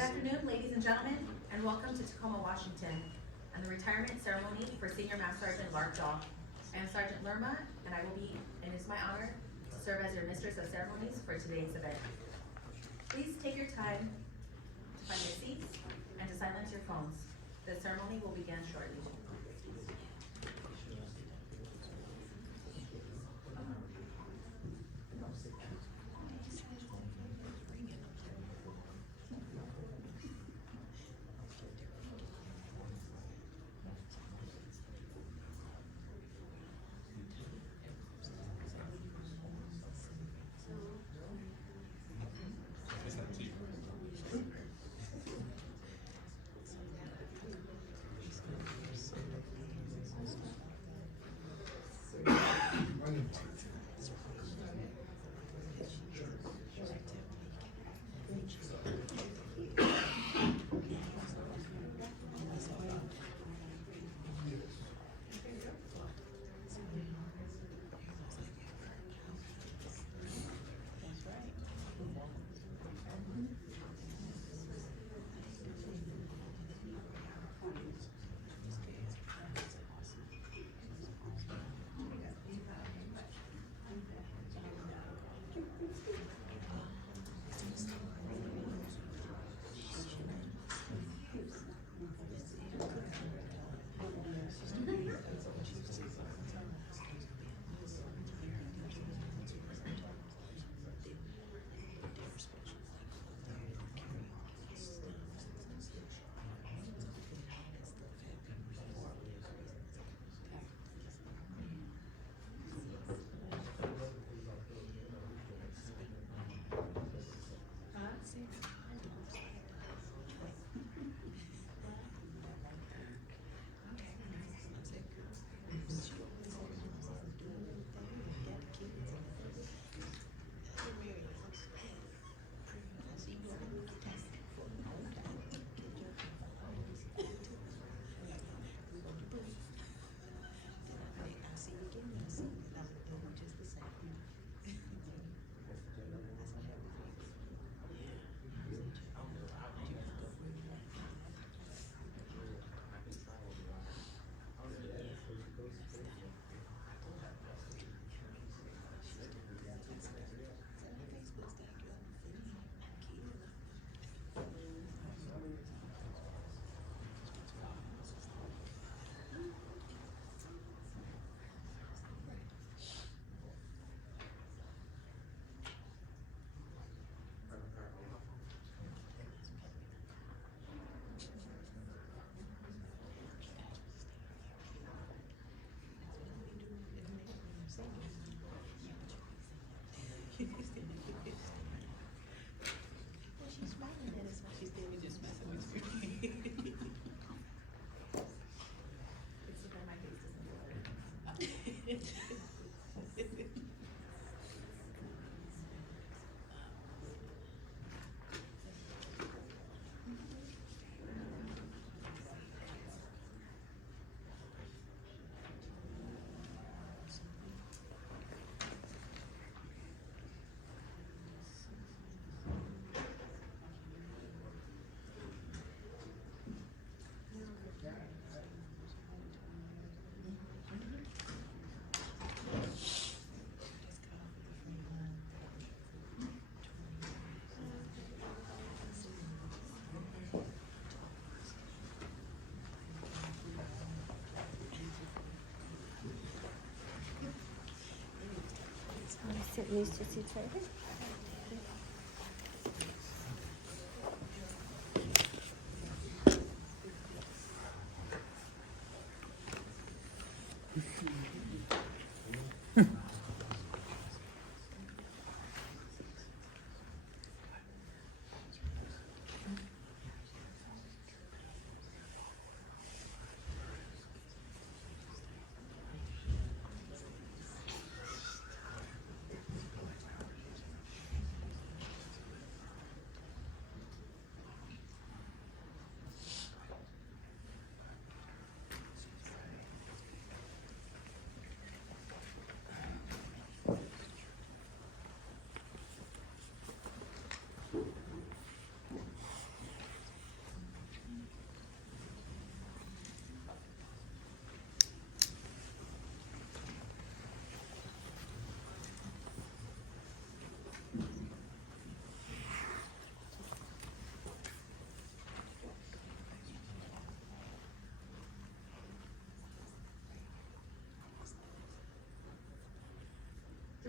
Good afternoon, ladies and gentlemen, and welcome to Tacoma, Washington, and the retirement ceremony for Senior Master Sergeant Lark Dahl. I am Sergeant Lerma, and it is my honor to serve as your Mistress of Ceremonies for today's event. Please take your time to find your seats and to silence your phones. The ceremony will begin shortly. Sit these two seats right here.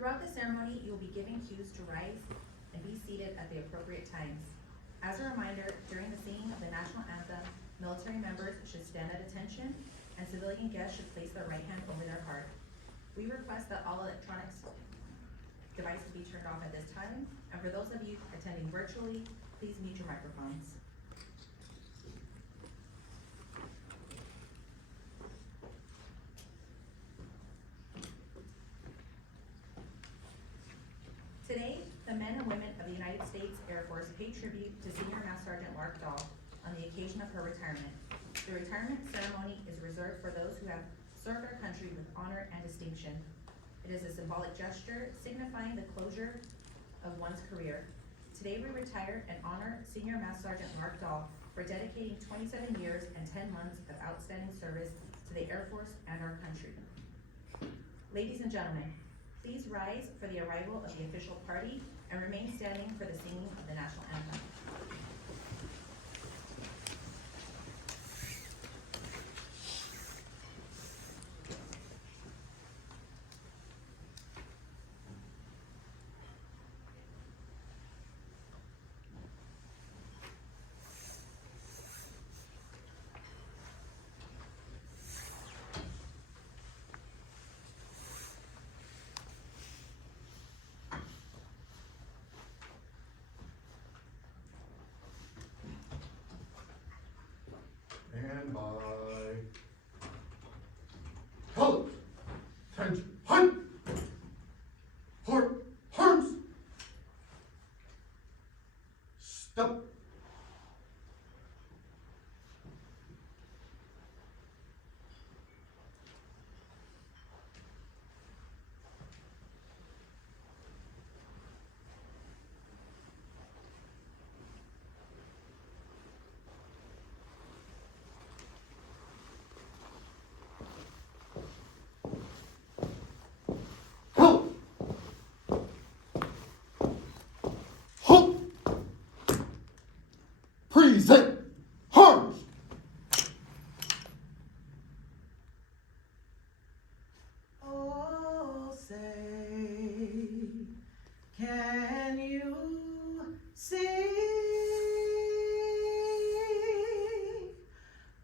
Throughout the ceremony, you will be given cues to rise and be seated at the appropriate times. As a reminder, during the singing of the national anthem, military members should stand at attention and civilian guests should place their right hand over their heart. We request that all electronics devices be turned off at this time, and for those of you attending virtually, please mute your microphones. Today, the men and women of the United States Air Force pay tribute to Senior Master Sergeant Lark Dahl on the occasion of her retirement. The retirement ceremony is reserved for those who have served our country with honor and distinction. It is a symbolic gesture signifying the closure of one's career. Today we retire and honor Senior Master Sergeant Lark Dahl for dedicating 27 years and 10 months of outstanding service to the Air Force and our country. Ladies and gentlemen, please rise for the arrival of the official party and remain standing for the singing of the national anthem. And by colors, attention, hunt, port, arms, stop. Present arms. Oh, say, can you see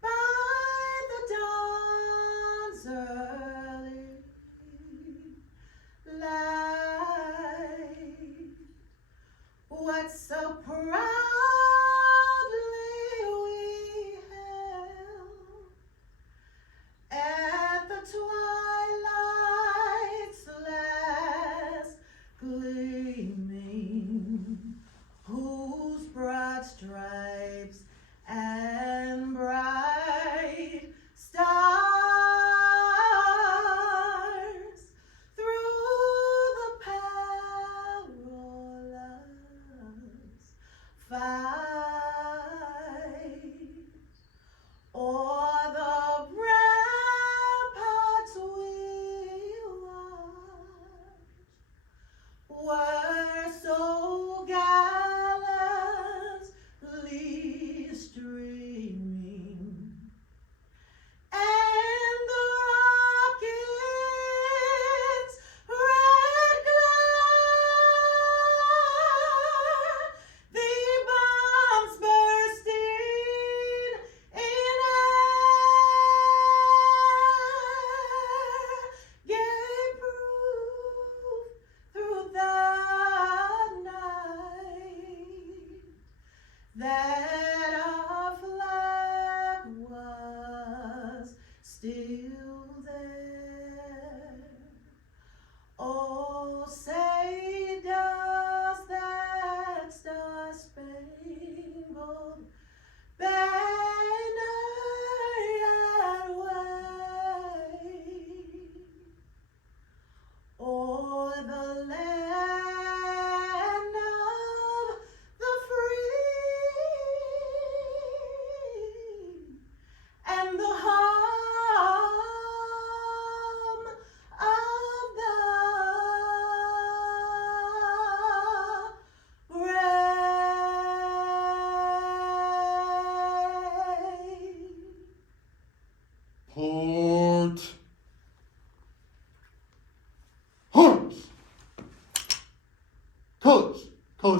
by the dawn's early light what so proudly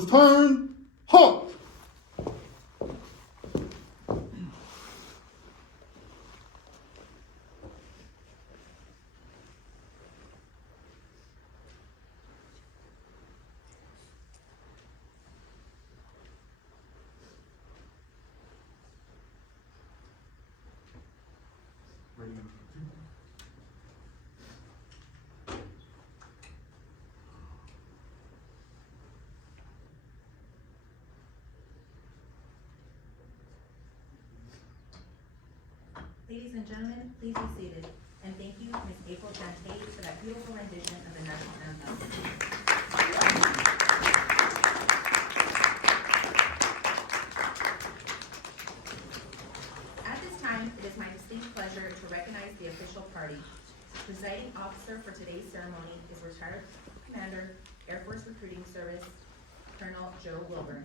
turn, halt! Ladies and gentlemen, please be seated. And thank you, Ms. April Tante, for that beautiful rendition of the national anthem. At this time, it is my distinct pleasure to recognize the official party. Presiding officer for today's ceremony is retired Commander, Air Force Recruiting Service, Colonel Joe Wilburn.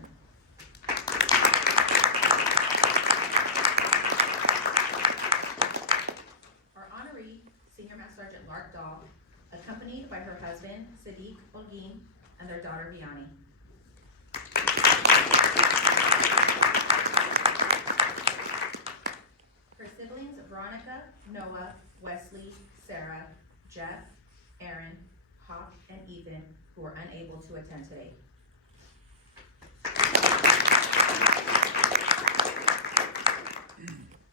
Our honoree, Senior Master Sergeant Lark Dahl, accompanied by her husband, Sadiq Olguin, and their daughter, Vianney. Her siblings, Veronica, Noah, Wesley, Sarah, Jeff, Aaron, Hawk, and Ethan, who are unable to attend today.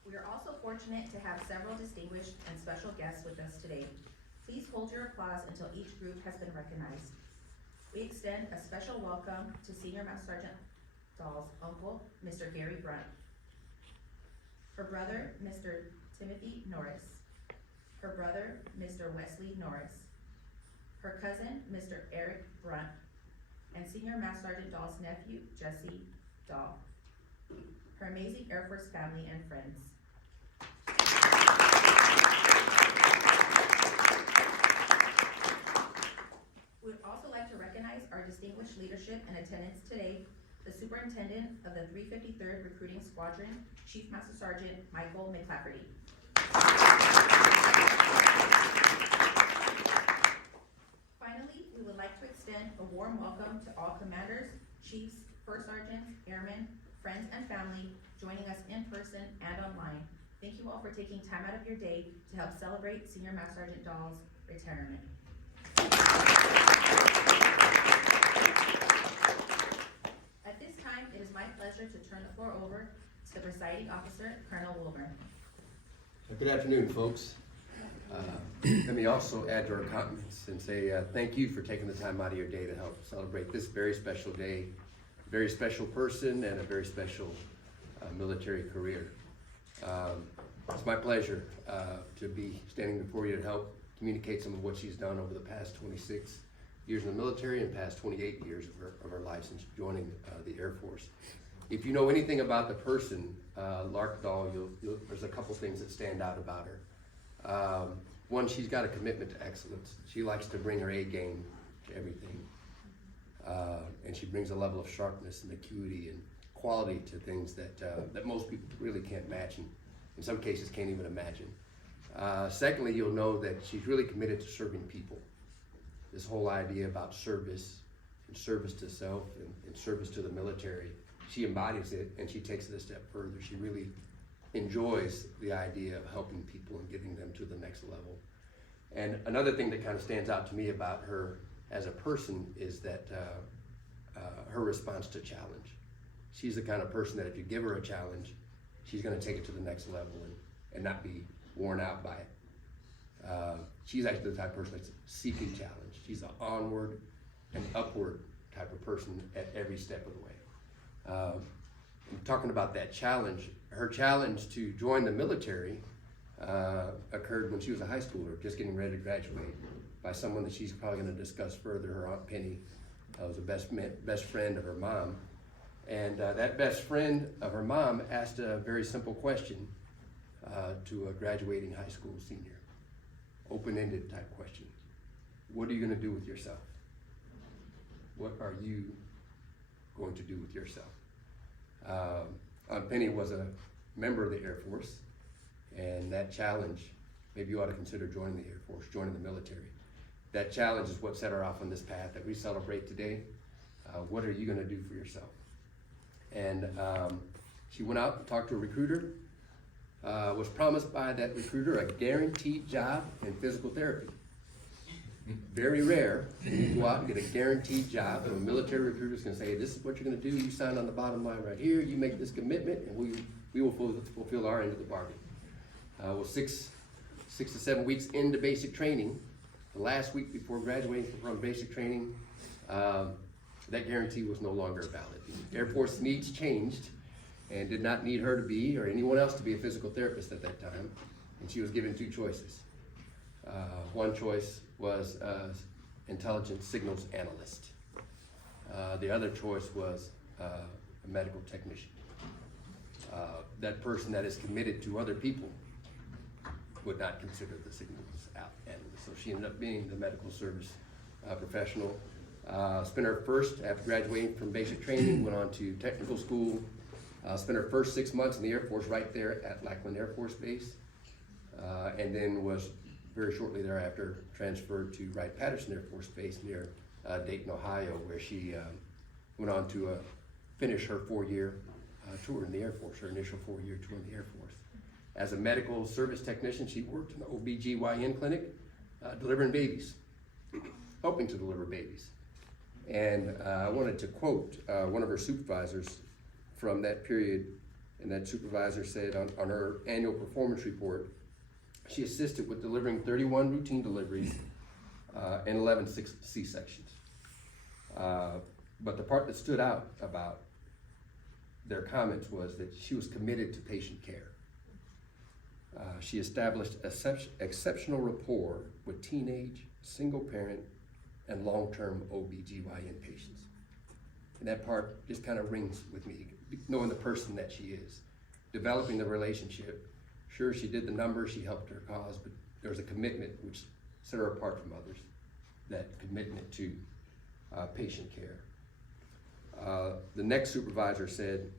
We are also fortunate to have several distinguished and special guests with us today. Please hold your applause until each group has been recognized. We extend a special welcome to Senior Master Sergeant Dahl's uncle, Mr. Gary Brunt. Her brother, Mr. Timothy Norris. Her brother, Mr. Wesley Norris. Her cousin, Mr. Eric Brunt. And Senior Master Sergeant Dahl's nephew, Jesse Dahl. Her amazing Air Force family and friends. We would also like to recognize our distinguished leadership and attendance today, the Superintendent of the 353rd Recruiting Squadron, Chief Master Sergeant Michael McClafferty. Finally, we would like to extend a warm welcome to all commanders, chiefs, first sergeants, airmen, friends, and family joining us in person and online. Thank you all for taking time out of your day to help celebrate Senior Master Sergeant Dahl's retirement. At this time, it is my pleasure to turn the floor over to the presiding officer, Colonel Wilburn. Good afternoon, folks. Let me also add to our compliments and say thank you for taking the time out of your day to help celebrate this very special day, a very special person, and a very special military career. It's my pleasure to be standing before you to help communicate some of what she's done over the past 26 years in the military and past 28 years of her life since joining the Air Force. If you know anything about the person, Lark Dahl, there's a couple things that stand out about her. One, she's got a commitment to excellence. She likes to bring her A game to everything. And she brings a level of sharpness and acuity and quality to things that most people really can't match, and in some cases can't even imagine. Secondly, you'll know that she's really committed to serving people. This whole idea about service and service to self and service to the military, she embodies it and she takes it a step further. She really enjoys the idea of helping people and getting them to the next level. And another thing that kind of stands out to me about her as a person is that her response to challenge. She's the kind of person that if you give her a challenge, she's going to take it to the next level and not be worn out by it. She's actually the type of person that's seeking challenge. She's an onward and upward type of person at every step of the way. And talking about that challenge, her challenge to join the military occurred when she was a high schooler, just getting ready to graduate, by someone that she's probably going to discuss further. Her Aunt Penny was a best friend of her mom. And that best friend of her mom asked a very simple question to a graduating high school senior. Open-ended type question. What are you going to do with yourself? What are you going to do with yourself? Aunt Penny was a member of the Air Force, and that challenge, maybe you ought to consider joining the Air Force, joining the military. That challenge is what set her off on this path that we celebrate today. What are you gonna do for yourself? And she went out and talked to a recruiter, was promised by that recruiter a guaranteed job in physical therapy. Very rare, you go out and get a guaranteed job, and a military recruiter is gonna say, this is what you're gonna do, you sign on the bottom line right here, you make this commitment, and we will fulfill our end of the bargain. Well, 6 to 7 weeks into basic training, the last week before graduating from basic training, that guarantee was no longer valid. Air Force needs changed and did not need her to be, or anyone else to be, a physical therapist at that time, and she was given 2 choices. One choice was intelligence signals analyst. The other choice was a medical technician. That person that is committed to other people would not consider the signals analyst. So she ended up being the medical service professional. Spent her first, after graduating from basic training, went on to technical school. Spent her first 6 months in the Air Force right there at Lackland Air Force Base. And then was very shortly thereafter transferred to Wright-Patterson Air Force Base near Dayton, Ohio, where she went on to finish her 4-year tour in the Air Force, her initial 4-year tour in the Air Force. As a medical service technician, she worked in the OBGYN clinic, delivering babies, helping to deliver babies. And I wanted to quote one of her supervisors from that period, and that supervisor said on her annual performance report, she assisted with delivering 31 routine deliveries and 11 C-sections. But the part that stood out about their comments was that she was committed to patient care. She established exceptional rapport with teenage, single parent, and long-term OBGYN patients. And that part just kind of rings with me, knowing the person that she is, developing the relationship. Sure, she did the numbers, she helped her cause, but there was a commitment which set her apart from others, that commitment to patient care. The next supervisor said,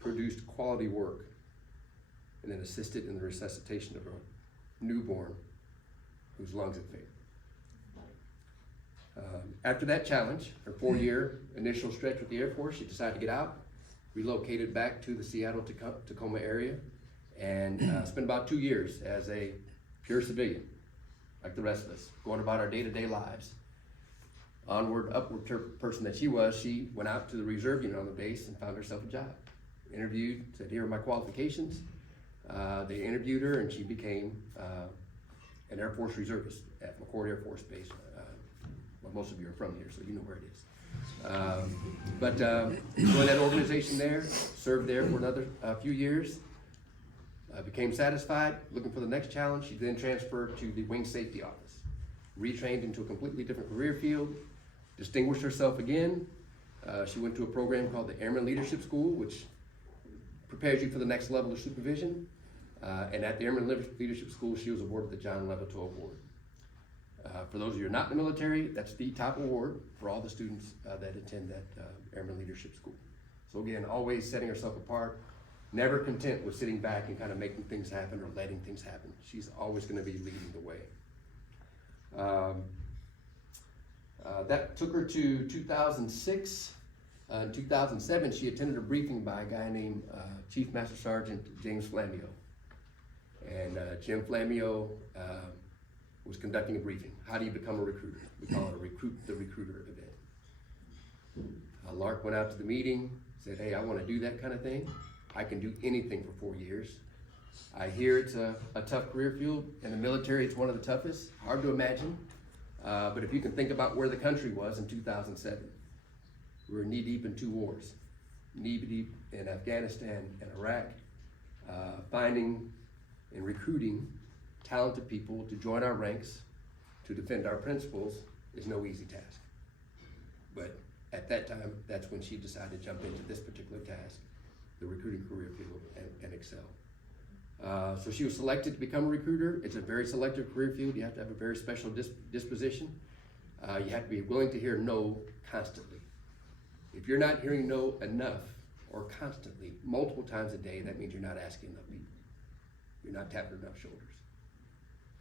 produced quality work, and then assisted in the resuscitation of a newborn whose lungs had failed. After that challenge, her 4-year initial stretch with the Air Force, she decided to get out, relocated back to the Seattle, Tacoma area, and spent about 2 years as a pure civilian, like the rest of us, going about our day-to-day lives. Onward, upward person that she was, she went out to the reserve unit on the base and found herself a job. Interviewed, said, here are my qualifications. They interviewed her, and she became an Air Force reservist at McCord Air Force Base. Well, most of you are from here, so you know where it is. But joined that organization there, served there for another few years, became satisfied, looking for the next challenge. She then transferred to the Wing Safety Office, retrained into a completely different career field, distinguished herself again. She went to a program called the Airman Leadership School, which prepares you for the next level of supervision. And at the Airman Leadership School, she was awarded the John Levitt Award. For those of you who are not in the military, that's the top award for all the students that attend that Airman Leadership School. So again, always setting herself apart, never content with sitting back and kind of making things happen or letting things happen. She's always going to be leading the way. That took her to 2006. In 2007, she attended a briefing by a guy named Chief Master Sergeant James Flamio. And Jim Flamio was conducting a briefing. How do you become a recruiter? We call it a recruit the recruiter event. Lark went out to the meeting, said, hey, I want to do that kind of thing. I can do anything for 4 years. I hear it's a tough career field. In the military, it's one of the toughest. Hard to imagine. But if you can think about where the country was in 2007, we were knee-deep in 2 wars. Knee-deep in Afghanistan and Iraq. Finding and recruiting talented people to join our ranks, to defend our principles, is no easy task. But at that time, that's when she decided to jump into this particular task, the recruiting career field, and excel. So she was selected to become a recruiter. It's a very selective career field. You have to have a very special disposition. You have to be willing to hear no constantly. If you're not hearing no enough or constantly, multiple times a day, that means you're not asking enough people. You're not tapping enough shoulders.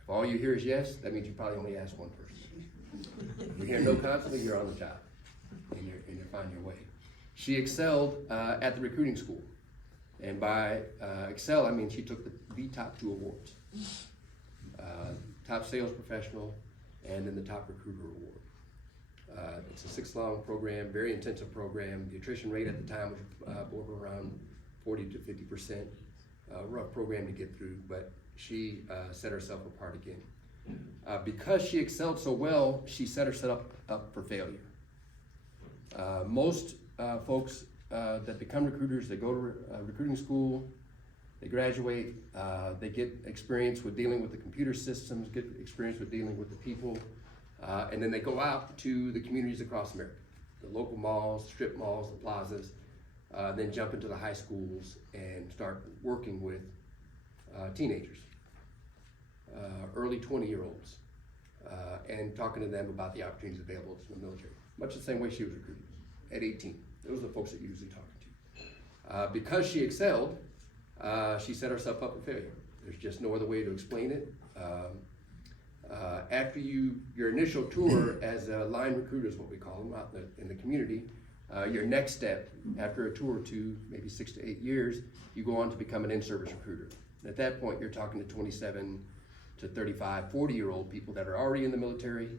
If all you hear is yes, that means you probably only asked one person. If you hear no constantly, you're on the job. and you find your way. She excelled at the recruiting school. And by excel, I mean she took the top 2 awards. Top sales professional, and then the top recruiter award. It's a 6-long program, very intensive program. The attrition rate at the time was around 40 to 50%. Rough program to get through, but she set herself apart again. Because she excelled so well, she set herself up for failure. Most folks that become recruiters, they go to recruiting school, they graduate, they get experience with dealing with the computer systems, get experience with dealing with the people, and then they go out to the communities across America, the local malls, strip malls, the plazas, then jump into the high schools and start working with teenagers, early 20-year-olds, and talking to them about the opportunities available to the military. Much the same way she was recruited at 18. Those are the folks that you're usually talking to. Because she excelled, she set herself up for failure. There's just no other way to explain it. After your initial tour as a line recruiter is what we call them out in the community, your next step after a tour or 2, maybe 6 to 8 years, you go on to become an in-service recruiter. And at that point, you're talking to 27 to 35, 40-year-old people that are already in the military.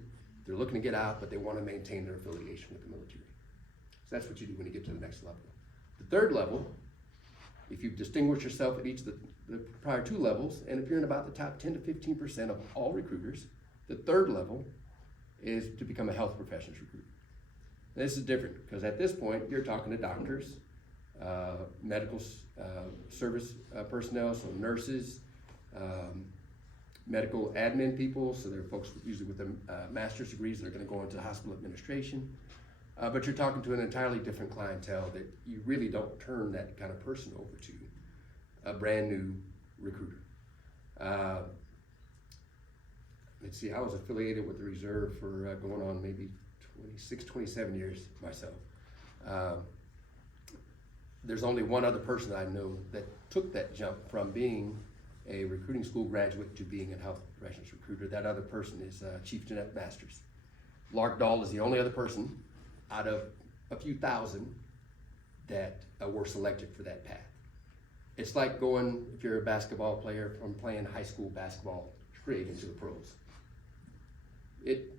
They're looking to get out, but they want to maintain their affiliation with the military. So that's what you do when you get to the next level. The 3rd level, if you've distinguished yourself at each of the prior 2 levels, and if you're in about the top 10 to 15% of all recruiters, the 3rd level is to become a health professions recruiter. And this is different because at this point, you're talking to doctors, medical service personnel, so nurses, medical admin people, so they're folks usually with master's degrees that are going to go into hospital administration. But you're talking to an entirely different clientele that you really don't turn that kind of person over to a brand new recruiter. Let's see, I was affiliated with the Reserve for going on maybe 26, 27 years myself. There's only one other person that I know that took that jump from being a recruiting school graduate to being a health professions recruiter. That other person is Chief Genetic Masters. Lark Dahl is the only other person out of a few thousand that were selected for that path. It's like going, if you're a basketball player, from playing high school basketball straight into the pros. It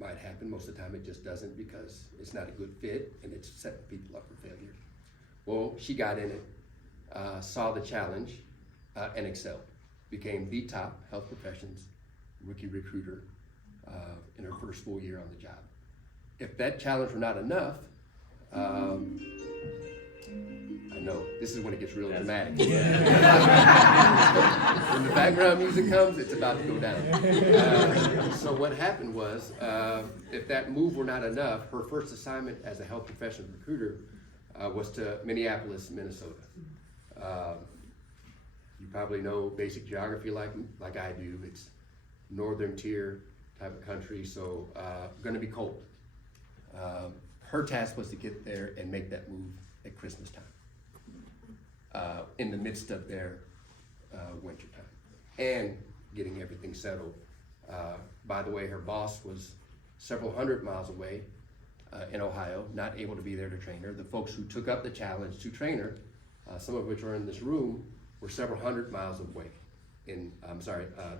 might happen, most of the time it just doesn't because it's not a good fit and it's setting people up for failure. Well, she got in it, saw the challenge, and excelled. Became the top health professions rookie recruiter in her first full year on the job. If that challenge were not enough, I know, this is when it gets real dramatic. When the background music comes, it's about to go down. So what happened was, if that move were not enough, her first assignment as a health professional recruiter was to Minneapolis, Minnesota. You probably know basic geography like I do. It's northern tier type of country, so gonna be cold. Her task was to get there and make that move at Christmas time, in the midst of their winter time, and getting everything settled. By the way, her boss was several hundred miles away in Ohio, not able to be there to train her. The folks who took up the challenge to train her, some of which are in this room, were several hundred miles away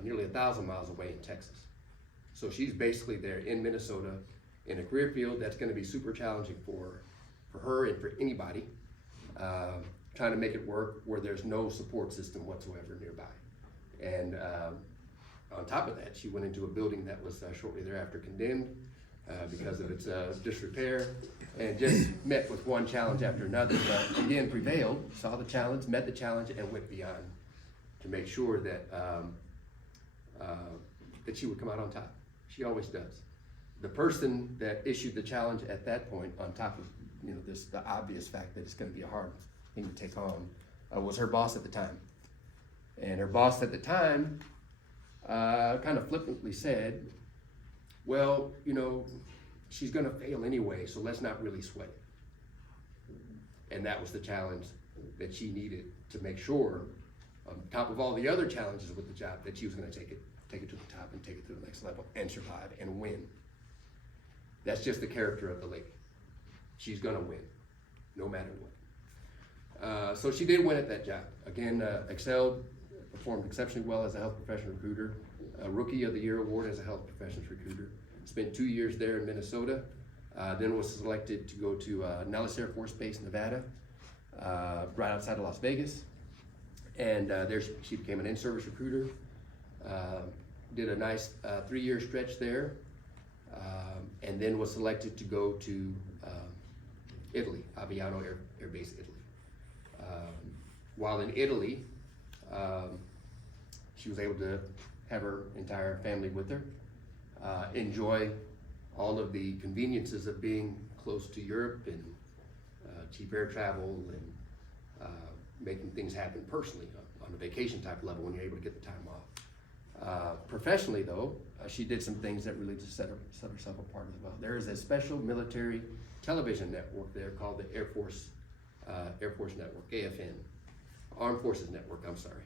nearly 1,000 miles away in Texas. So she's basically there in Minnesota in a career field that's going to be super challenging for her and for anybody, trying to make it work where there's no support system whatsoever nearby. And on top of that, she went into a building that was shortly thereafter condemned because of its disrepair, and just met with one challenge after another, but again prevailed, saw the challenge, met the challenge, and went beyond to make sure that that she would come out on top. She always does. The person that issued the challenge at that point, on top of the obvious fact that it's going to be a hard thing to take on, was her boss at the time. And her boss at the time kind of flippantly said, well, she's going to fail anyway, so let's not really sweat it. And that was the challenge that she needed to make sure, on top of all the other challenges with the job, that she was going to take it to the top and take it to the next level and survive and win. That's just the character of the lady. she's gonna win, no matter what. So she did win at that job. Again, excelled, performed exceptionally well as a health professional recruiter, Rookie of the Year award as a health professions recruiter. Spent 2 years there in Minnesota, then was selected to go to Nellis Air Force Base, Nevada, right outside of Las Vegas. And there she became an in-service recruiter. Did a nice 3-year stretch there, and then was selected to go to Italy, Aviano Air Base, Italy. While in Italy, she was able to have her entire family with her, enjoy all of the conveniences of being close to Europe and cheap air travel and making things happen personally on a vacation type level when you're able to get the time off. Professionally though, she did some things that really just set herself apart as well. There is a special military television network there called the Air Force Network, AFN, Armed Forces Network, I'm sorry.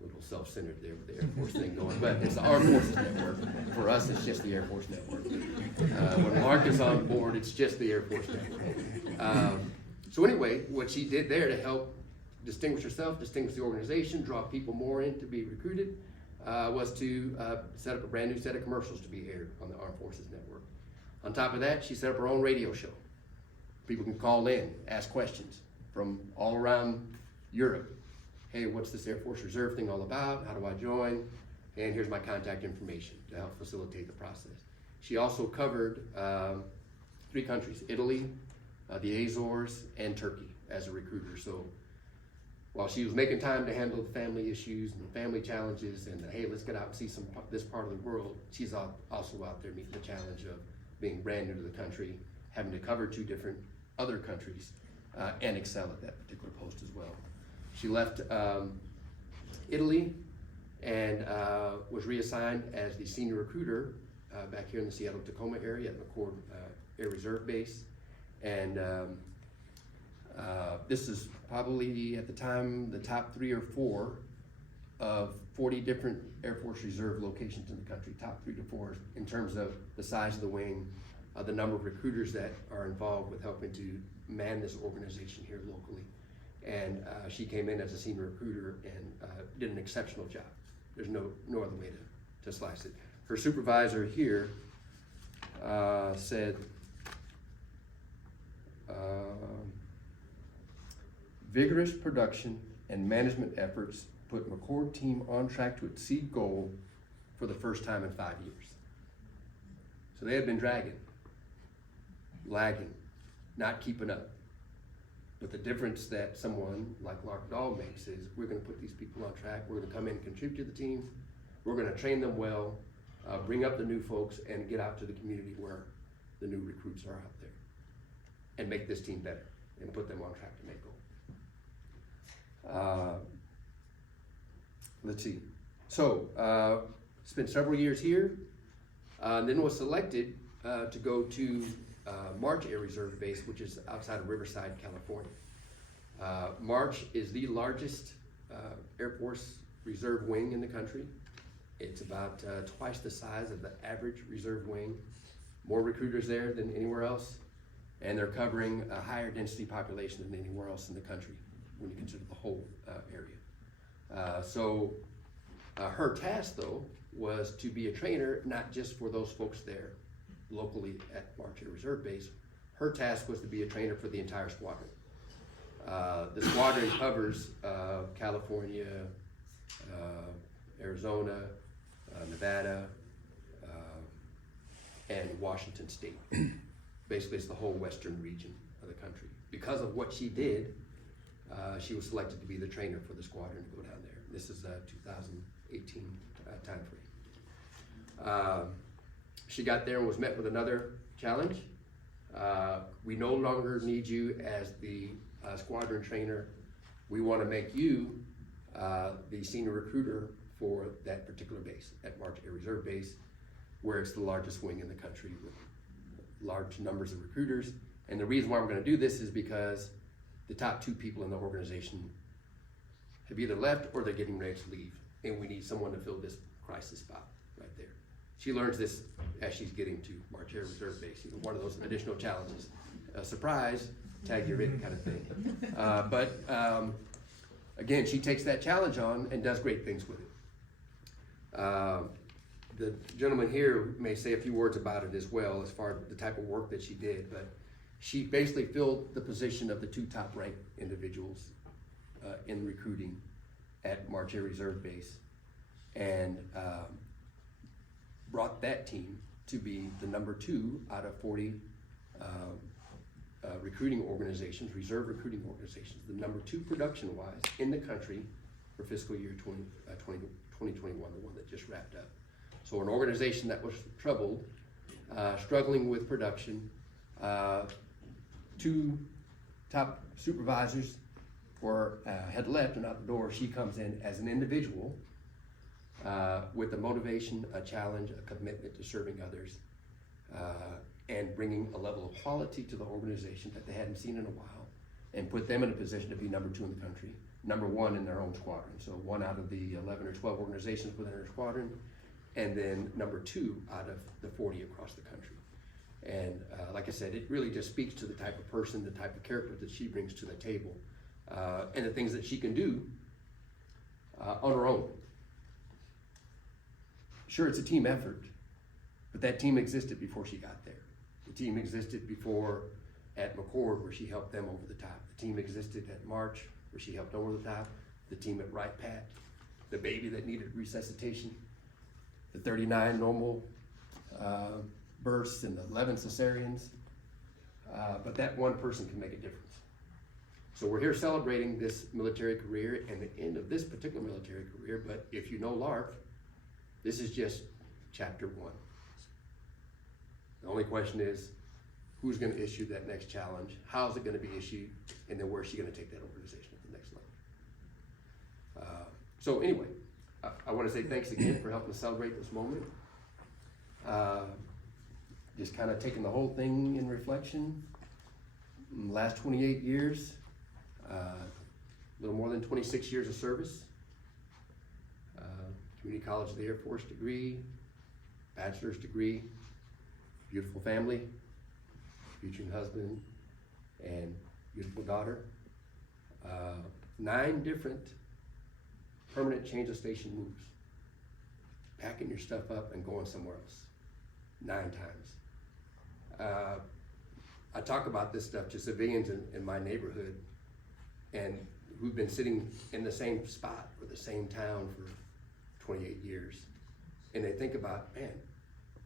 A little self-centered there with the Air Force thing going, but it's the Armed Forces Network. For us, it's just the Air Force Network. When Lark is on board, it's just the Air Force Network. So anyway, what she did there to help distinguish herself, distinguish the organization, draw people more in to be recruited, was to set up a brand new set of commercials to be aired on the Armed Forces Network. On top of that, she set up her own radio show. People can call in, ask questions from all around Europe. Hey, what's this Air Force Reserve thing all about? How do I join? And here's my contact information to help facilitate the process. She also covered 3 countries, Italy, the Azores, and Turkey as a recruiter. So while she was making time to handle the family issues and the family challenges and hey, let's get out and see this part of the world, she's also out there meeting the challenge of being brand new to the country, having to cover 2 different other countries, and excel at that particular post as well. She left Italy and was reassigned as the senior recruiter back here in the Seattle-Tacoma area at McCord Air Reserve Base. And this is probably at the time the top 3 or 4 of 40 different Air Force Reserve locations in the country, top 3 to 4 in terms of the size of the wing, the number of recruiters that are involved with helping to man this organization here locally. And she came in as a senior recruiter and did an exceptional job. There's no other way to slice it. Her supervisor here said, vigorous production and management efforts put McCord team on track to exceed goal for the first time in 5 years. So they had been dragging, lagging, not keeping up. But the difference that someone like Lark Dahl makes is we're going to put these people on track. We're going to come in and contribute to the team. We're going to train them well, bring up the new folks, and get out to the community where the new recruits are out there and make this team better and put them on track to make goal. Let's see. So, spent several years here, then was selected to go to March Air Reserve Base, which is outside of Riverside, California. March is the largest Air Force Reserve wing in the country. It's about twice the size of the average reserve wing. More recruiters there than anywhere else, and they're covering a higher density population than anywhere else in the country when you consider the whole area. So her task though was to be a trainer, not just for those folks there locally at March Air Reserve Base. Her task was to be a trainer for the entire squadron. The squadron covers California, Arizona, Nevada, and Washington State. Basically, it's the whole western region of the country. Because of what she did, she was selected to be the trainer for the squadron to go down there. This is 2018 time frame. She got there and was met with another challenge. We no longer need you as the squadron trainer. We want to make you the senior recruiter for that particular base, at March Air Reserve Base, where it's the largest wing in the country with large numbers of recruiters. And the reason why we're going to do this is because the top 2 people in the organization have either left or they're getting ready to leave. And we need someone to fill this crisis spot right there. she learns this as she's getting to March Air Reserve Base, one of those additional challenges. Surprise, tag you're in kind of thing. Again, she takes that challenge on and does great things with it. The gentleman here may say a few words about it as well, as far as the type of work that she did, but she basically filled the position of the two top ranked individuals in recruiting at March Air Reserve Base, and brought that team to be the number 2 out of 40 recruiting organizations, reserve recruiting organizations, the number 2 production-wise in the country for fiscal year 2021, the one that just wrapped up. So an organization that was troubled, struggling with production, 2 top supervisors had left and out the door. She comes in as an individual with a motivation, a challenge, a commitment to serving others, and bringing a level of quality to the organization that they hadn't seen in a while, and put them in a position to be number 2 in the country, number 1 in their own squadron. So 1 out of the 11 or 12 organizations within her squadron, and then number 2 out of the 40 across the country. And like I said, it really just speaks to the type of person, the type of character that she brings to the table, and the things that she can do on her own. Sure, it's a team effort, but that team existed before she got there. The team existed before at McCord, where she helped them over the top. The team existed at March, where she helped over the top. The team at Wright Pat, the baby that needed resuscitation, the 39 normal births and the 11 cesareans. But that one person can make a difference. So we're here celebrating this military career and the end of this particular military career, but if you know Lark, this is just chapter 1. The only question is, who's going to issue that next challenge? How's it going to be issued? And then where's she going to take that organization to the next level? So anyway, I want to say thanks again for helping us celebrate this moment. Just kind of taking the whole thing in reflection. In the last 28 years, a little more than 26 years of service. Community College of the Air Force degree, bachelor's degree, beautiful family, future husband, and beautiful daughter. 9 different permanent change of station moves. Packing your stuff up and going somewhere else. 9 times. I talk about this stuff to civilians in my neighborhood, and who've been sitting in the same spot or the same town for 28 years. And they think about, man,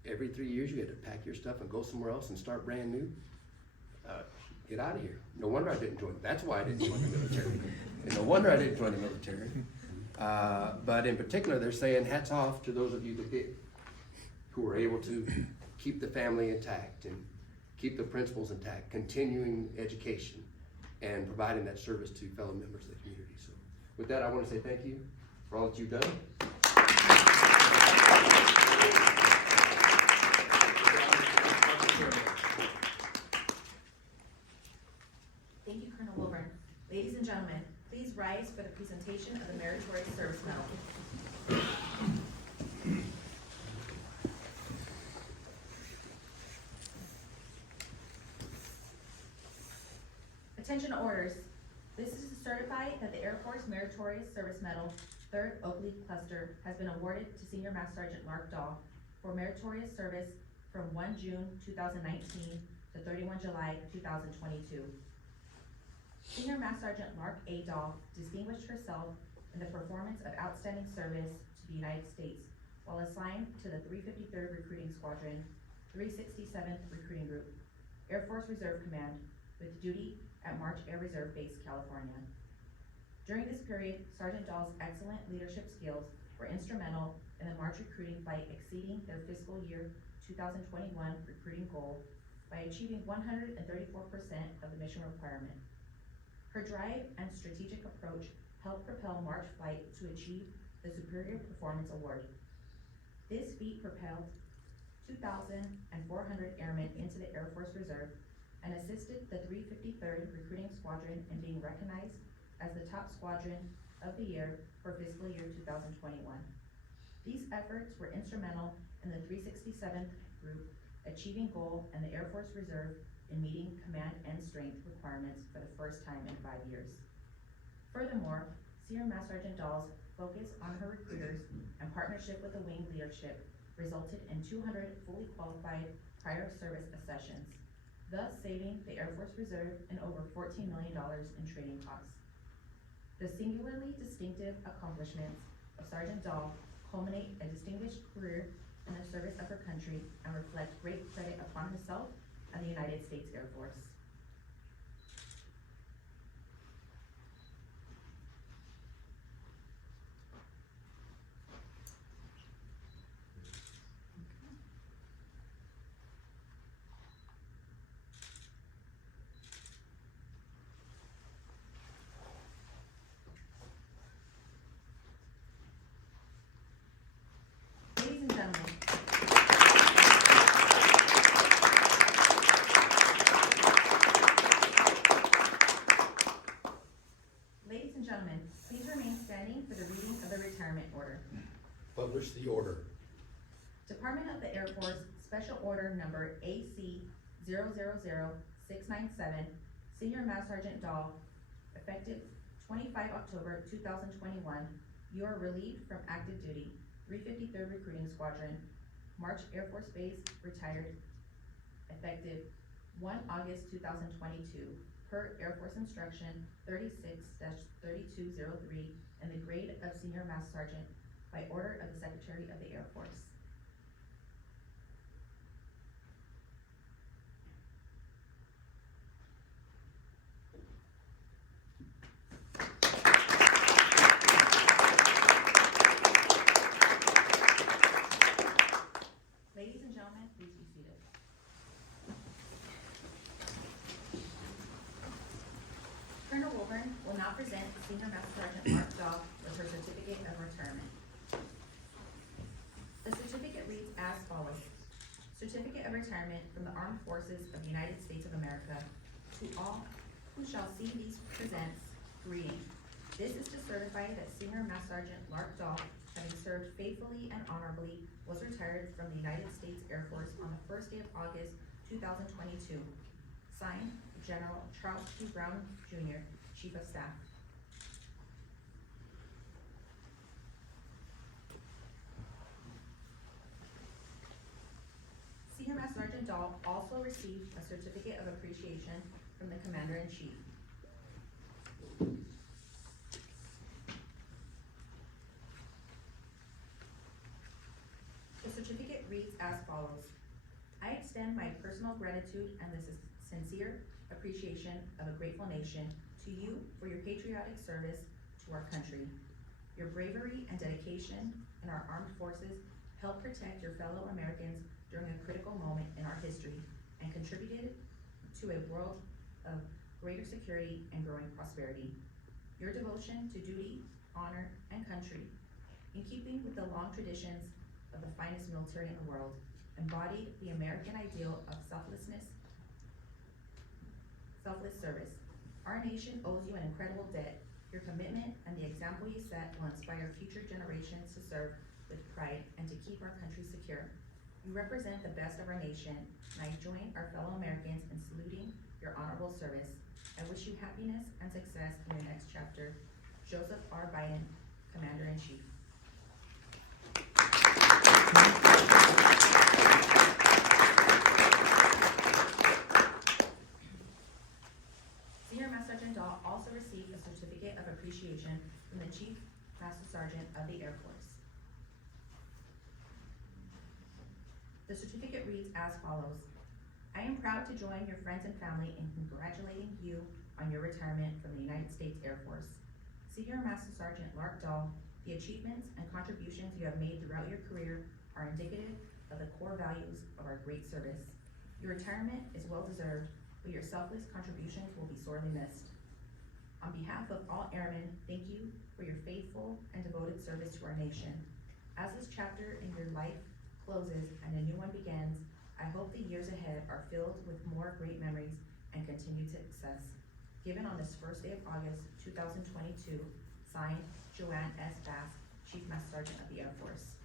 every 3 years you had to pack your stuff and go somewhere else and start brand new. Get out of here. No wonder I didn't join. That's why I didn't join the military. And no wonder I didn't join the military. But in particular, they're saying hats off to those of you that did, who were able to keep the family intact and keep the principles intact, continuing education and providing that service to fellow members of the community. So with that, I want to say thank you for all that you've done. Thank you, Colonel Wilburn. Ladies and gentlemen, please rise for the presentation of the Meritorious Service Medal. Attention orders. This is to certify that the Air Force Meritorious Service Medal, 3rd Oak Leaf Cluster, has been awarded to Senior Master Sergeant Lark Dahl for meritorious service from 1 June 2019 to 31 July 2022. Senior Master Sergeant Lark A. Dahl distinguished herself in the performance of outstanding service to the United States while assigned to the 353rd Recruiting Squadron, 367th Recruiting Group, Air Force Reserve Command, with duty at March Air Reserve Base, California. During this period, Sergeant Dahl's excellent leadership skills were instrumental in the March recruiting flight exceeding their fiscal year 2021 recruiting goal by achieving 134% of the mission requirement. Her drive and strategic approach helped propel March flight to achieve the Superior Performance Award. This feat propelled 2,400 airmen into the Air Force Reserve and assisted the 353rd Recruiting Squadron in being recognized as the top squadron of the year for fiscal year 2021. These efforts were instrumental in the 367th Group, achieving goal in the Air Force Reserve in meeting command and strength requirements for the first time in 5 years. Furthermore, Senior Master Sergeant Dahl's focus on her recruiters and partnership with the wing leadership resulted in 200 fully qualified prior service accessions, thus saving the Air Force Reserve in over $14 million in training costs. The singularly distinctive accomplishments of Sergeant Dahl culminate a distinguished career in the service of her country and reflect great credit upon herself and the United States Air Force. Ladies and gentlemen, ladies and gentlemen, please remain standing for the reading of the retirement order. Publish the order. Department of the Air Force Special Order Number AC 000697, Senior Master Sergeant Dahl, effective 25 October 2021, you are relieved from active duty, 353rd Recruiting Squadron, March Air Force Base, retired, effective 1 August 2022, per Air Force Instruction 36-3203, and the grade of Senior Master Sergeant by order of the Secretary of the Air Force. Ladies and gentlemen, please be seated. Colonel Wilburn will now present Senior Master Sergeant Lark Dahl with her certificate of retirement. The certificate reads as follows. Certificate of retirement from the Armed Forces of the United States of America. To all who shall see these presents, greeting. This is to certify that Senior Master Sergeant Lark Dahl, having served faithfully and honorably, was retired from the United States Air Force on the first day of August 2022. Signed, General Charles P. Brown, Jr., Chief of Staff. Senior Master Sergeant Dahl also received a certificate of appreciation from the Commander-in-Chief. The certificate reads as follows. I extend my personal gratitude and the sincere appreciation of a grateful nation to you for your patriotic service to our country. Your bravery and dedication in our armed forces helped protect your fellow Americans during a critical moment in our history and contributed to a world of greater security and growing prosperity. Your devotion to duty, honor, and country, in keeping with the long traditions of the finest military in the world, embodied the American ideal of selfless service. Our nation owes you an incredible debt. Your commitment and the example you set will inspire future generations to serve with pride and to keep our country secure. You represent the best of our nation, and I join our fellow Americans in saluting your honorable service. I wish you happiness and success in your next chapter. Joseph R. Biden, Commander-in-Chief. Senior Master Sergeant Dahl also received a certificate of appreciation from the Chief Master Sergeant of the Air Force. The certificate reads as follows. I am proud to join your friends and family in congratulating you on your retirement from the United States Air Force. Senior Master Sergeant Lark Dahl, the achievements and contributions you have made throughout your career are indicative of the core values of our great service. Your retirement is well deserved, but your selfless contributions will be sorely missed. On behalf of all airmen, thank you for your faithful and devoted service to our nation. As this chapter in your life closes and a new one begins, I hope the years ahead are filled with more great memories and continued success. Given on this first day of August 2022, signed, Joanne S. Bass, Chief Master Sergeant of the Air Force.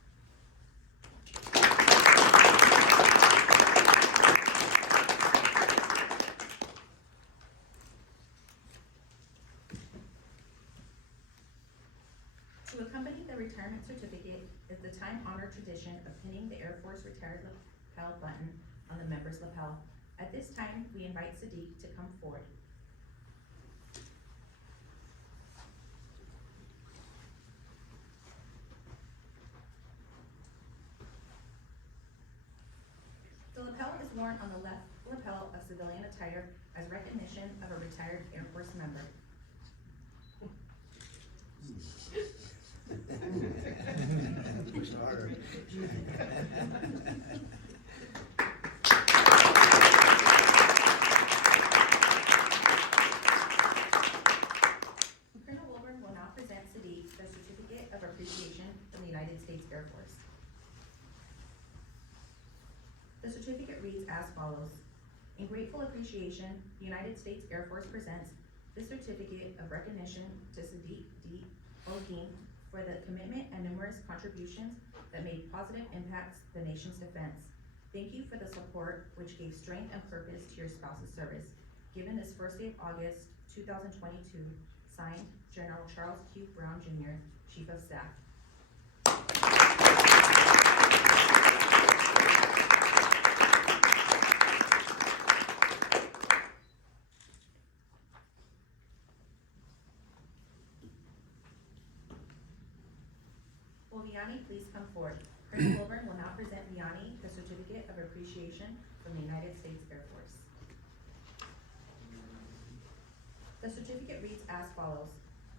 To accompany the retirement certificate is the time-honored tradition of pinning the Air Force retired lapel button on the member's lapel. At this time, we invite Sadiq to come forward. The lapel is worn on the left lapel of civilian attire as recognition of a retired Air Force member. Push harder. Colonel Wilburn will now present Sadiq the Certificate of Appreciation from the United States Air Force. The certificate reads as follows. In grateful appreciation, the United States Air Force presents this certificate of recognition to Sadiq D. Olguin for the commitment and numerous contributions that made positive impacts to the nation's defense. Thank you for the support which gave strength and purpose to your spouse's service. Given this first day of August 2022, signed, General Charles Q. Brown Jr., Chief of Staff. Will Vianney please come forward? Colonel Wilburn will now present Vianney the Certificate of Appreciation from the United States Air Force. The certificate reads as follows.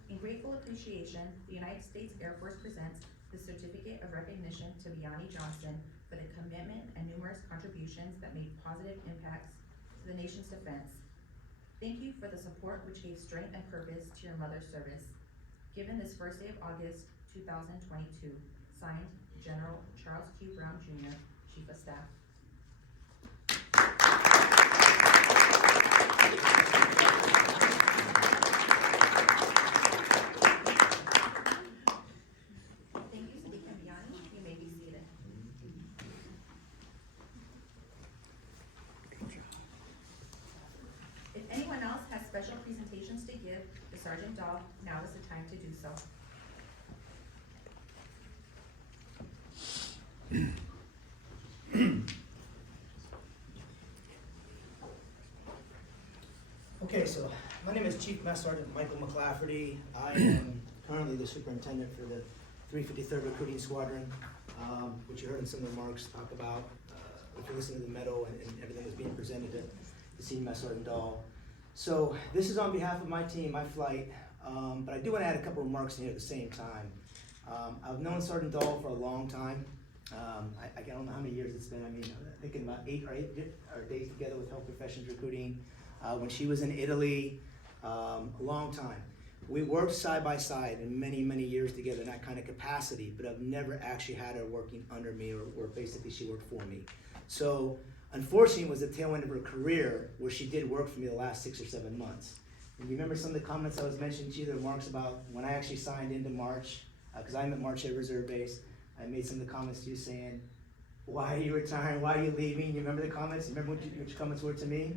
In grateful appreciation, the United States Air Force presents the Certificate of Recognition to Vianney Johnson for the commitment and numerous contributions that made positive impacts to the nation's defense. Thank you for the support which gave strength and purpose to your mother's service. Given this first day of August 2022, signed, General Charles Q. Brown Jr., Chief of Staff. Thank you, Sadiq and Vianney. You may be seated. If anyone else has special presentations to give to Sergeant Dahl, now is the time to do so. Okay, so my name is Chief Master Sergeant Michael McClafferty. I am currently the superintendent for the 353rd Recruiting Squadron, which you heard in some of the remarks talk about. If you listen to the medal and everything that's being presented to Senior Master Sergeant Dahl. So this is on behalf of my team, my flight, but I do want to add a couple of remarks in here at the same time. I've known Sergeant Dahl for a long time. I don't know how many years it's been. I mean, I'm thinking about eight days together with Health Professions Recruiting. When she was in Italy, a long time. We worked side by side in many, many years together in that kind of capacity, but I've never actually had her working under me or basically she worked for me. So unfortunately, it was the tail end of her career where she did work for me the last 6 or 7 months. And you remember some of the comments I was mentioning to you, the remarks about when I actually signed into March, because I'm at March Air Reserve Base, I made some of the comments to you saying, why are you retiring, why are you leaving? You remember the comments? You remember what your comments were to me?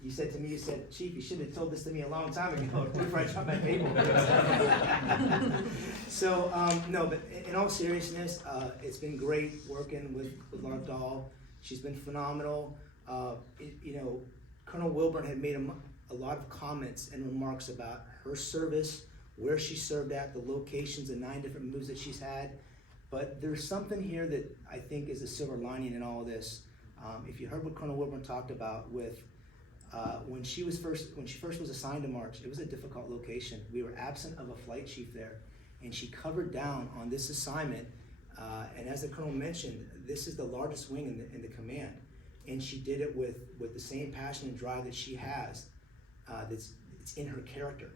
You said to me, you said, Chief, you should have told this to me a long time ago before I dropped my paper. So, no, but in all seriousness, it's been great working with Lark Dahl. She's been phenomenal. Colonel Wilburn had made a lot of comments and remarks about her service, where she served at, the locations, the 9 different moves that she's had. But there's something here that I think is a silver lining in all of this. If you heard what Colonel Wilburn talked about with when she first was assigned to March, it was a difficult location. We were absent of a flight chief there, and she covered down on this assignment. And as the Colonel mentioned, this is the largest wing in the command, and she did it with the same passion and drive that she has. It's in her character,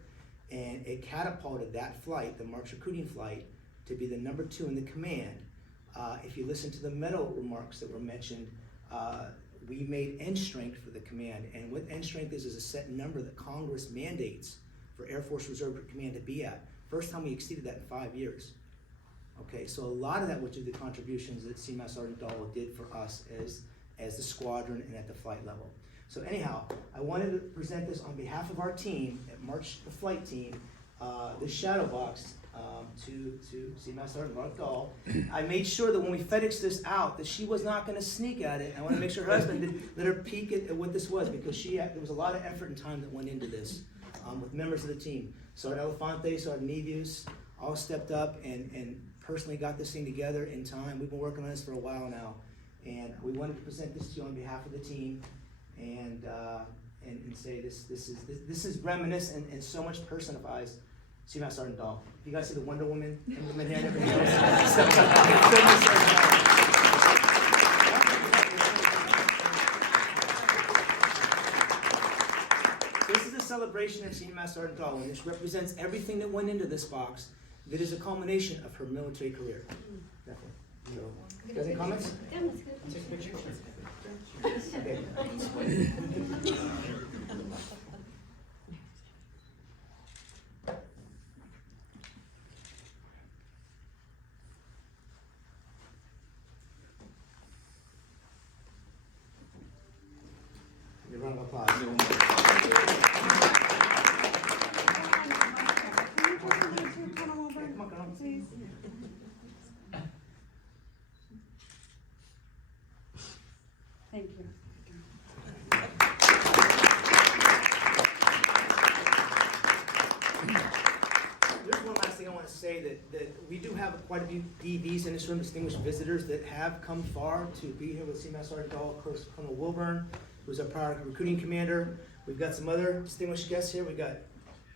and it catapulted that flight, the March recruiting flight, to be the number 2 in the command. If you listen to the medal remarks that were mentioned, we made end strength for the command, and what end strength is a set number that Congress mandates for Air Force Reserve Command to be at. First time we exceeded that in 5 years. Okay, so a lot of that was due to the contributions that Senior Master Sergeant Dahl did for us as the squadron and at the flight level. So anyhow, I wanted to present this on behalf of our team at March, the flight team, the shadow box to to Senior Master Sergeant Lark Dahl. I made sure that when we FedExed this out, that she was not going to sneak at it. I want to make sure her husband did let her peek at what this was, because there was a lot of effort and time that went into this with members of the team. Sergeant Elefante, Sergeant Nevius, all stepped up and personally got this thing together in time. We've been working on this for a while now, and we wanted to present this to you on behalf of the team, and say this is reminiscent and so much personifies Senior Master Sergeant Dahl. If you guys see the Wonder Woman emblem here and everything else, this is a celebration of Senior Master Sergeant Dahl, and this represents everything that went into this box. That is a culmination of her military career. Definitely. You guys any comments? Take a picture. Okay. Give a round of applause. Can you come over, Come on. please? Thank you. There's one last thing I want to say, that we do have quite a few DVs in this room, distinguished visitors that have come far to be here with Senior Master Sergeant Dahl. Of course, Colonel Wilburn, who's our prior recruiting commander. We've got some other distinguished guests here. We've got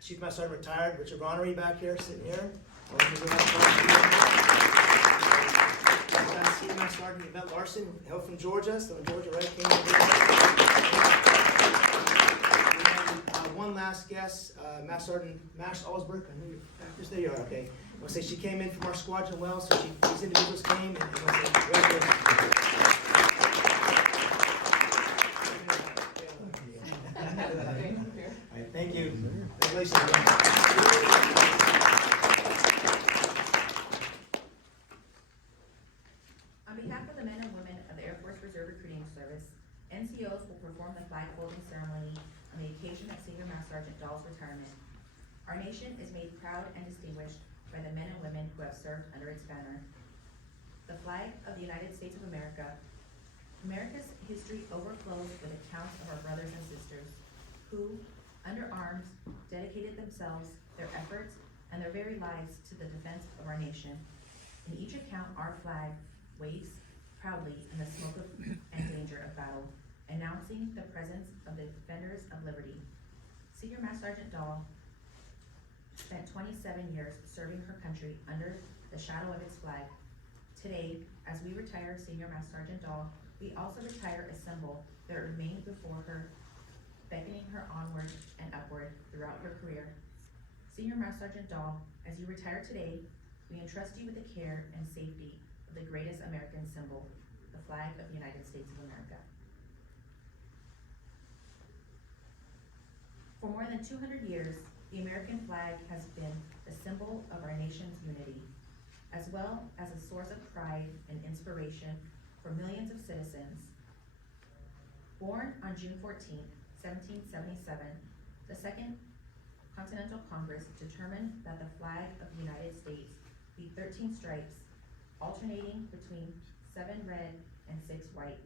Chief Master Sergeant retired Richard Ronnery back here, sitting here. We've got Senior Master Sergeant Yvette Larson, hail from Georgia, still in Georgia, right? Came from and one last guest, Master Sergeant Mash Allsberg. I know you're back there. There you are. Okay. I want to say she came in from our squadron well, so these individuals came and I want to say congratulations. All right, thank you. Congratulations. On behalf of the men and women of the Air Force Reserve Recruiting Service, NCOs will perform the flag folding ceremony on the occasion of Senior Master Sergeant Dahl's retirement. Our nation is made proud and distinguished by the men and women who have served under its banner. The flag of the United States of America. America's history overflows with accounts of our brothers and sisters who, under arms, dedicated themselves, their efforts, and their very lives to the defense of our nation. In each account, our flag waves proudly in the smoke and danger of battle, announcing the presence of the defenders of liberty. Senior Master Sergeant Dahl spent 27 years serving her country under the shadow of its flag. Today, as we retire Senior Master Sergeant Dahl, we also retire a symbol that remained before her, beckoning her onward and upward throughout her career. Senior Master Sergeant Dahl, as you retire today, we entrust you with the care and safety of the greatest American symbol, the flag of the United States of America. For more than 200 years, the American flag has been the symbol of our nation's unity, as well as a source of pride and inspiration for millions of citizens. Born on June 14, 1777, the Second Continental Congress determined that the flag of the United States be 13 stripes, alternating between 7 red and 6 white,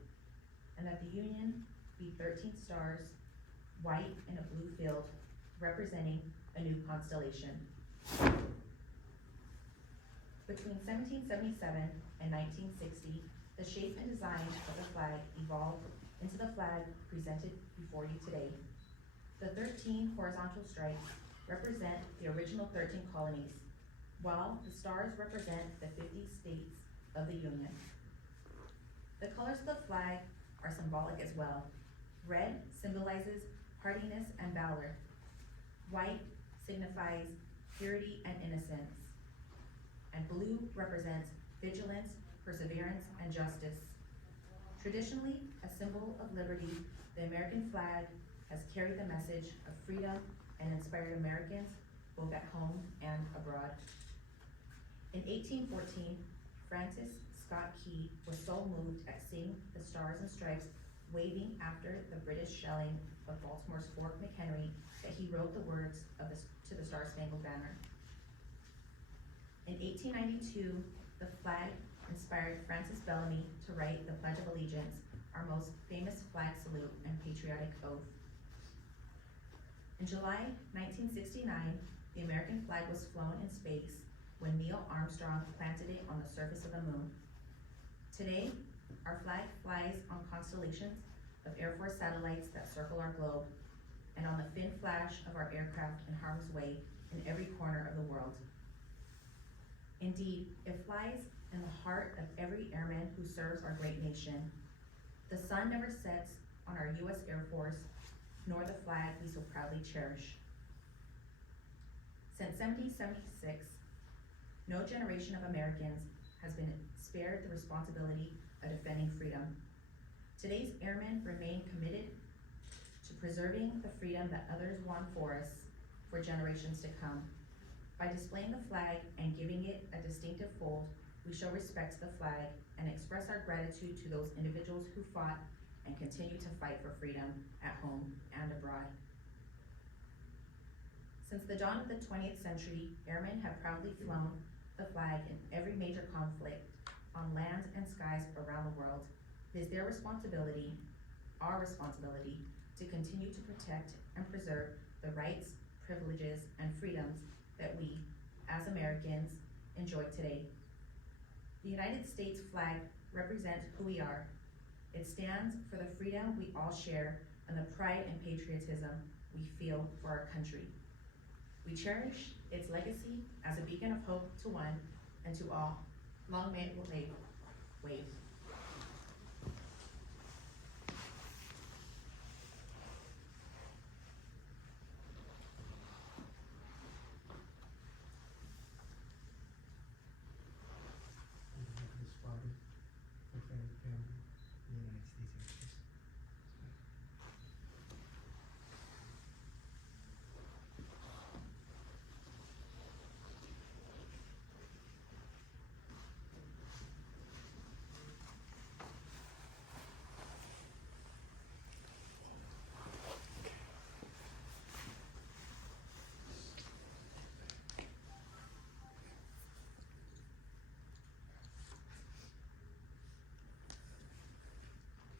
and that the Union be 13 stars, white in a blue field, representing a new constellation. Between 1777 and 1960, the shape and design of the flag evolved into the flag presented before you today. The 13 horizontal stripes represent the original 13 colonies, while the stars represent the 50 states of the Union. The colors of the flag are symbolic as well. Red symbolizes hardiness and valor. White signifies purity and innocence. And blue represents vigilance, perseverance, and justice. Traditionally, a symbol of liberty, the American flag has carried the message of freedom and inspired Americans both at home and abroad. In 1814, Francis Scott Key was so moved at seeing the stars and stripes waving after the British shelling of Baltimore's Fort McHenry that he wrote the words to the Star-Spangled Banner. In 1892, the flag inspired Francis Bellamy to write the Pledge of Allegiance, our most famous flag salute and patriotic oath. In July 1969, the American flag was flown in space when Neil Armstrong planted it on the surface of the moon. Today, our flag flies on constellations of Air Force satellites that circle our globe, and on the fin flash of our aircraft in harm's way in every corner of the world. Indeed, it flies in the heart of every airman who serves our great nation. The sun never sets on our U.S. Air Force, nor the flag we so proudly cherish. Since 1776, no generation of Americans has been spared the responsibility of defending freedom. Today's airmen remain committed to preserving the freedom that others won for us for generations to come. By displaying the flag and giving it a distinctive fold, we show respect to the flag and express our gratitude to those individuals who fought and continue to fight for freedom at home and abroad. Since the dawn of the 20th century, airmen have proudly flown the flag in every major conflict on land and skies around the world. It is their responsibility, our responsibility, to continue to protect and preserve the rights, privileges, and freedoms that we, as Americans, enjoy today. The United States flag represents who we are. It stands for the freedom we all share and the pride and patriotism we feel for our country. We cherish its legacy as a beacon of hope to one and to all. Long may it wave.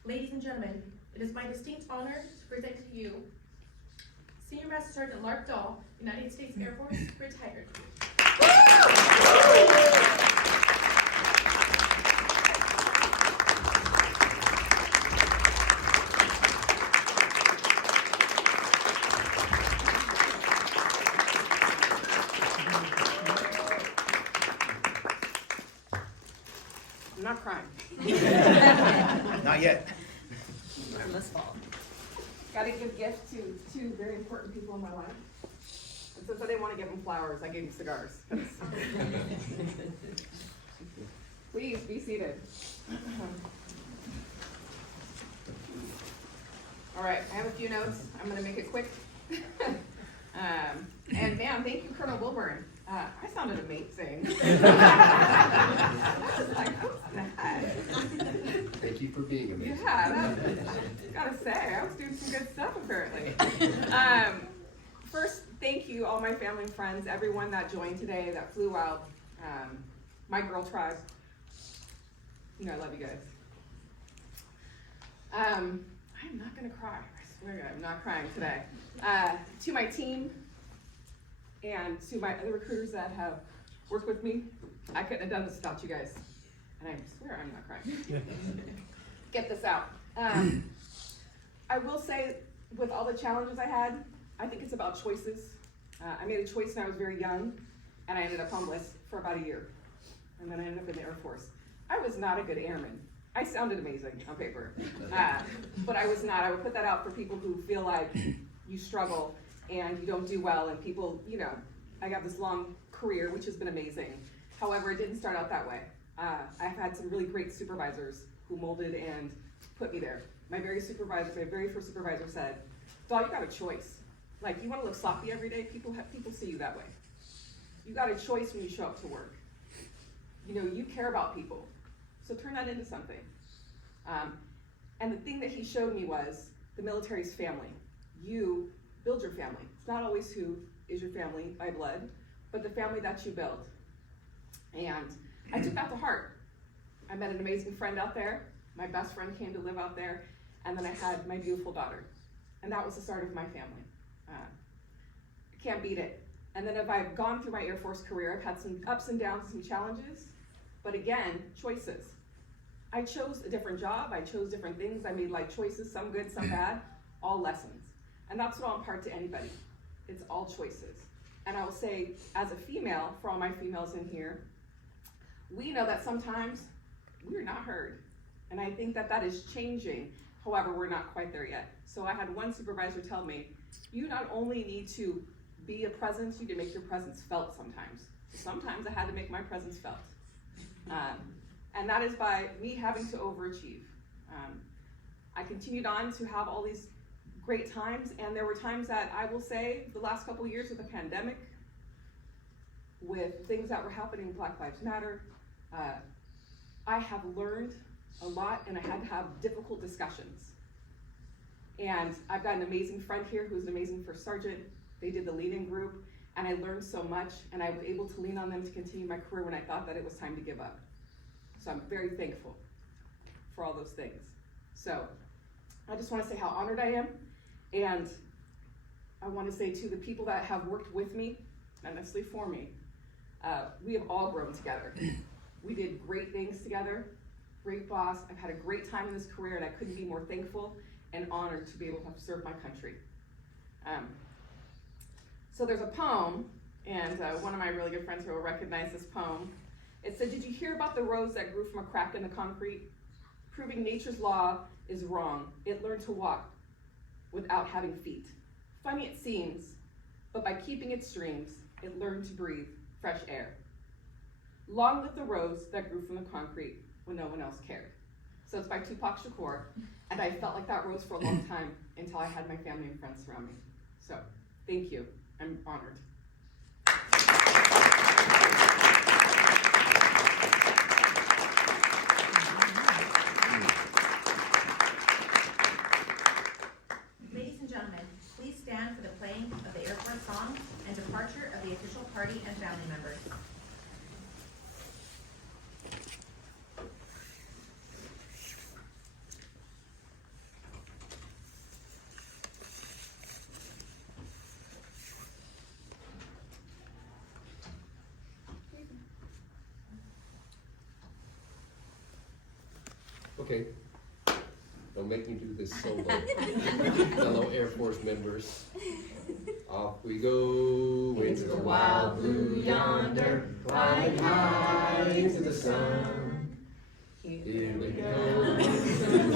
Ladies and gentlemen, it is my distinct honor to present to you Senior Master Sergeant Lark Dahl, United States Air Force, retired. I'm not crying. Not yet. From this fall. Got a good gift to two very important people in my life. And since I didn't want to give them flowers, I gave them cigars. Please be seated. All right, I have a few notes. I'm going to make it quick. And man, thank you, Colonel Wilburn. I sounded amazing. I was like, oh, that. Thank you for being amazing. Yeah, gotta say, I was doing some good stuff apparently. First, thank you, all my family and friends, everyone that joined today, that flew out, my girl tribe. You know, I love you guys. I'm not gonna cry, I swear to God, I'm not crying today. To my team and to my other recruiters that have worked with me, I couldn't have done this without you guys. And I swear I'm not crying. Get this out. I will say, with all the challenges I had, I think it's about choices. I made a choice when I was very young, and I ended up homeless for about a year. And then I ended up in the Air Force. I was not a good airman. I sounded amazing on paper, but I was not. I would put that out for people who feel like you struggle and you don't do well, and people, you know, I got this long career, which has been amazing. However, it didn't start out that way. I've had some really great supervisors who molded and put me there. My very first supervisor said, Dahl, you got a choice. Like, you want to look sloppy every day? People see you that way. You got a choice when you show up to work. You know, you care about people. So turn that into something. And the thing that he showed me was the military's family. You build your family. It's not always who is your family by blood, but the family that you build. And I took that to heart. I met an amazing friend out there. My best friend came to live out there. And then I had my beautiful daughter. And that was the start of my family. I can't beat it. And then if I've gone through my Air Force career, I've had some ups and downs, some challenges, but again, choices. I chose a different job, I chose different things, I made life choices, some good, some bad, all lessons. And that's what I'll impart to anybody. It's all choices. And I will say, as a female, for all my females in here, we know that sometimes we're not heard. And I think that that is changing. However, we're not quite there yet. So I had one supervisor tell me, you not only need to be a presence, you can make your presence felt sometimes. Sometimes I had to make my presence felt. And that is by me having to overachieve. I continued on to have all these great times, and there were times that I will say the last couple of years with the pandemic, with things that were happening in Black Lives Matter, I have learned a lot, and I had to have difficult discussions. And I've got an amazing friend here who's an amazing first sergeant. They did the lead-in group, and I learned so much, and I was able to lean on them to continue my career when I thought that it was time to give up. So I'm very thankful for all those things. So I just want to say how honored I am, and I want to say to the people that have worked with me, not necessarily for me, we have all grown together. We did great things together, great boss. I've had a great time in this career, and I couldn't be more thankful and honored to be able to have served my country. So there's a poem, and one of my really good friends here will recognize this poem. It said, did you hear about the rose that grew from a crack in the concrete? Proving nature's law is wrong. It learned to walk without having feet. Funny it seems, but by keeping its streams, it learned to breathe fresh air. Long live the rose that grew from the concrete when no one else cared. So it's by Tupac Shakur, and I felt like that rose for a long time until I had my family and friends surround me. So, thank you. I'm honored. Ladies and gentlemen, please stand for the playing of the airport song and departure of the official party and family members. Okay, don't make me do this solo. Fellow Air Force members, off we go into the wild blue yonder, flying high into the sun. Here we go,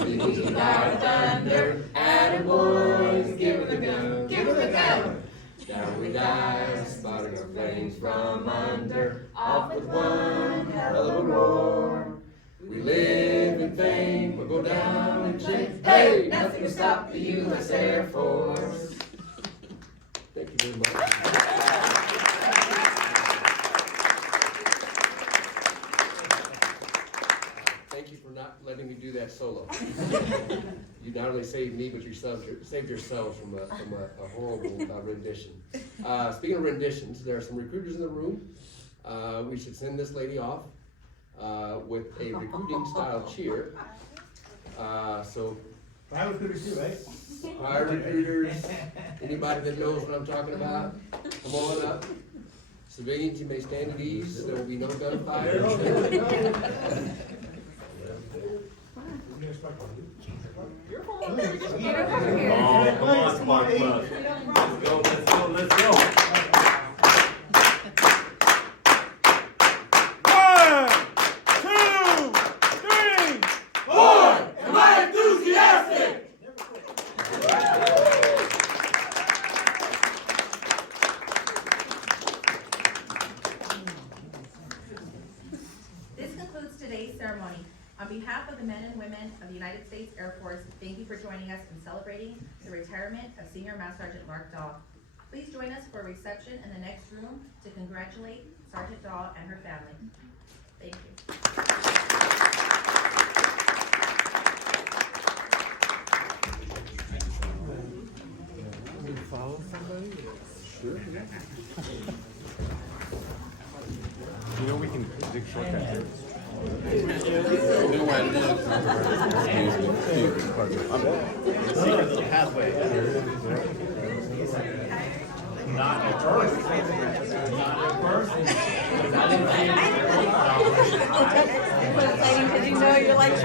beating our thunder, attaboys, give it a gun, give it a gun. Down we dive, spotting our flames from under, off with one hell of a roar. We live in fame, we'll go down in shame. Hey, nothing can stop the U.S. Air Force. Thank you very much. Thank you for not letting me do that solo. You not only saved me, but saved yourselves from a horrible rendition. Speaking of renditions, there are some recruiters in the room. We should send this lady off with a recruiting style cheer. So Fire recruiters too, right? fire recruiters, anybody that knows what I'm talking about, come on up. Civilians, you may stand at ease, there will be no gunfire. You're from Oh, come on, Spark Club. Let's go, let's go, let's go. 1, 2, 3, 4. Am I enthusiastic? This concludes today's ceremony. On behalf of the men and women of the United States Air Force, thank you for joining us in celebrating the retirement of Senior Master Sergeant Lark Dahl. Please join us for a reception in the next room to congratulate Sergeant Dahl and her family. Thank you. You know we can Secret little pathway. Not at first. Not at first. I didn't see it. Because you know you're like,